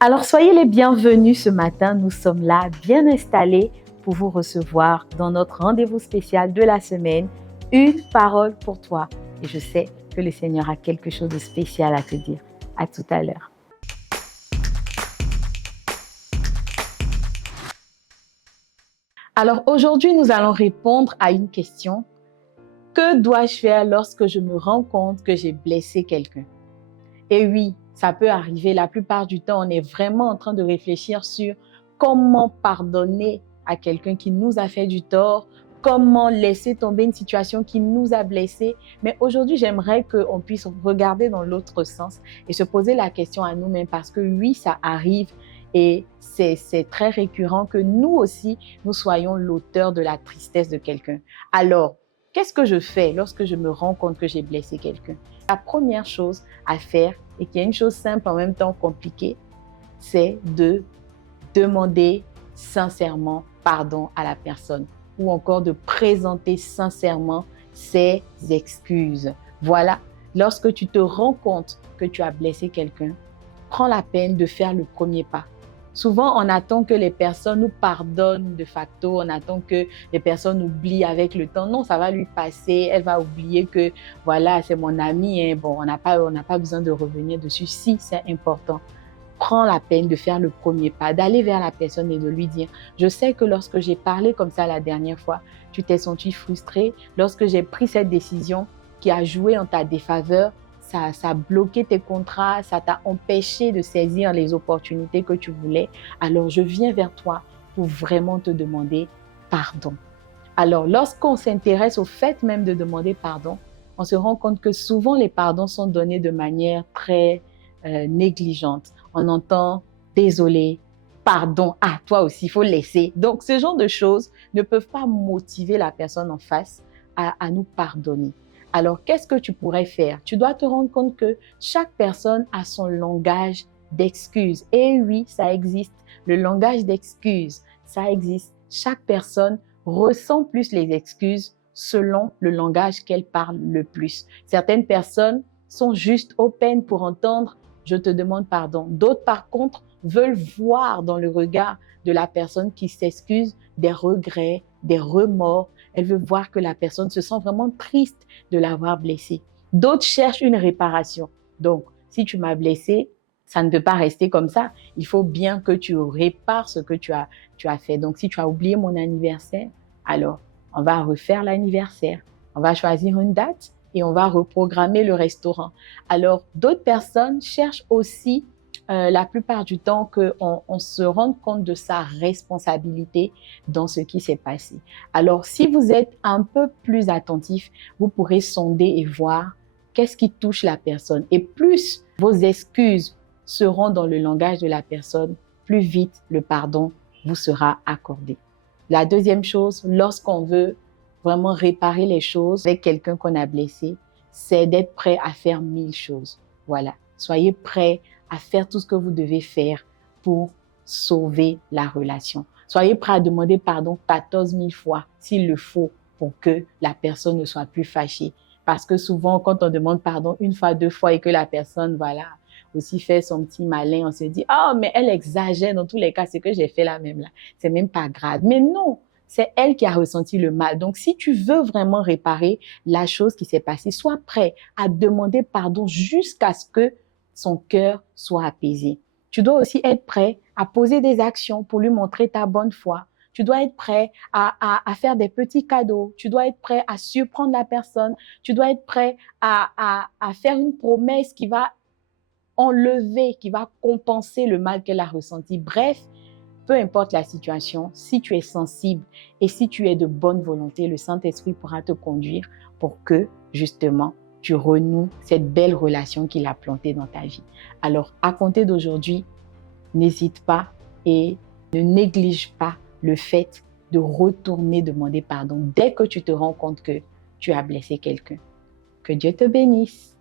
Alors soyez les bienvenus ce matin, nous sommes là bien installés pour vous recevoir dans notre rendez-vous spécial de la semaine, une parole pour toi. Et je sais que le Seigneur a quelque chose de spécial à te dire. À tout à l'heure. Alors aujourd'hui, nous allons répondre à une question. Que dois-je faire lorsque je me rends compte que j'ai blessé quelqu'un? Et oui, ça peut arriver. La plupart du temps, on est vraiment en train de réfléchir sur comment pardonner à quelqu'un qui nous a fait du tort, comment laisser tomber une situation qui nous a blessés. Mais aujourd'hui, j'aimerais qu'on puisse regarder dans l'autre sens et se poser la question à nous-mêmes parce que oui, ça arrive et c'est très récurrent que nous aussi, nous soyons l'auteur de la tristesse de quelqu'un. Alors, qu'est-ce que je fais lorsque je me rends compte que j'ai blessé quelqu'un? La première chose à faire, et qui est une chose simple en même temps compliquée, c'est de demander sincèrement pardon à la personne ou encore de présenter sincèrement ses excuses. Voilà, lorsque tu te rends compte que tu as blessé quelqu'un, prends la peine de faire le premier pas. Souvent, on attend que les personnes nous pardonnent de facto, on attend que les personnes oublient avec le temps. Non, ça va lui passer, elle va oublier que voilà, c'est mon ami, hein. Bon, on n'a pas besoin de revenir dessus. Si, c'est important. Prends la peine de faire le premier pas, d'aller vers la personne et de lui dire, je sais que lorsque j'ai parlé comme ça la dernière fois, tu t'es senti frustré. Lorsque j'ai pris cette décision qui a joué en ta défaveur, ça a bloqué tes contrats, ça t'a empêché de saisir les opportunités que tu voulais. Alors, je viens vers toi pour vraiment te demander pardon. Alors, lorsqu'on s'intéresse au fait même de demander pardon, on se rend compte que souvent les pardons sont donnés de manière très négligente. On entend désolé, pardon, ah, toi aussi, il faut laisser. Donc, ce genre de choses ne peuvent pas motiver la personne en face à nous pardonner. Alors, qu'est-ce que tu pourrais faire? Tu dois te rendre compte que chaque personne a son langage d'excuses. Et oui, ça existe. Le langage d'excuses, ça existe. Chaque personne ressent plus les excuses selon le langage qu'elle parle le plus. Certaines personnes sont juste open pour entendre « je te demande pardon ». D'autres, par contre, veulent voir dans le regard de la personne qui s'excuse des regrets, des remords. Elle veut voir que la personne se sent vraiment triste de l'avoir blessée. D'autres cherchent une réparation. Donc, si tu m'as blessé, ça ne peut pas rester comme ça. Il faut bien que tu répares ce que tu as fait. Donc, si tu as oublié mon anniversaire, alors on va refaire l'anniversaire. On va choisir une date et on va reprogrammer le restaurant. Alors, d'autres personnes cherchent aussi la plupart du temps qu'on se rende compte de sa responsabilité dans ce qui s'est passé. Alors, si vous êtes un peu plus attentif, vous pourrez sonder et voir qu'est-ce qui touche la personne. Et plus vos excuses seront dans le langage de la personne, plus vite le pardon vous sera accordé. La deuxième chose, lorsqu'on veut vraiment réparer les choses avec quelqu'un qu'on a blessé, c'est d'être prêt à faire 1000 choses. Voilà. Soyez prêt à faire tout ce que vous devez faire pour sauver la relation. Soyez prêt à demander pardon 14 000 fois s'il le faut pour que la personne ne soit plus fâchée. Parce que souvent, quand on demande pardon une fois, deux fois et que la personne, voilà, aussi fait son petit malin, on se dit « Oh, mais elle exagère dans tous les cas, c'est que j'ai fait la même là. C'est même pas grave. » Mais non, c'est elle qui a ressenti le mal. Donc, si tu veux vraiment réparer la chose qui s'est passée, sois prêt à demander pardon jusqu'à ce que son cœur soit apaisé. Tu dois aussi être prêt à poser des actions pour lui montrer ta bonne foi. Tu dois être prêt à faire des petits cadeaux. Tu dois être prêt à surprendre la personne. Tu dois être prêt à faire une promesse qui va enlever, qui va compenser le mal qu'elle a ressenti. Bref, peu importe la situation, si tu es sensible et si tu es de bonne volonté, le Saint-Esprit pourra te conduire pour que, justement, tu renoues cette belle relation qu'il a plantée dans ta vie. Alors, à compter d'aujourd'hui, n'hésite pas et ne néglige pas le fait de retourner demander pardon dès que tu te rends compte que tu as blessé quelqu'un. Que Dieu te bénisse.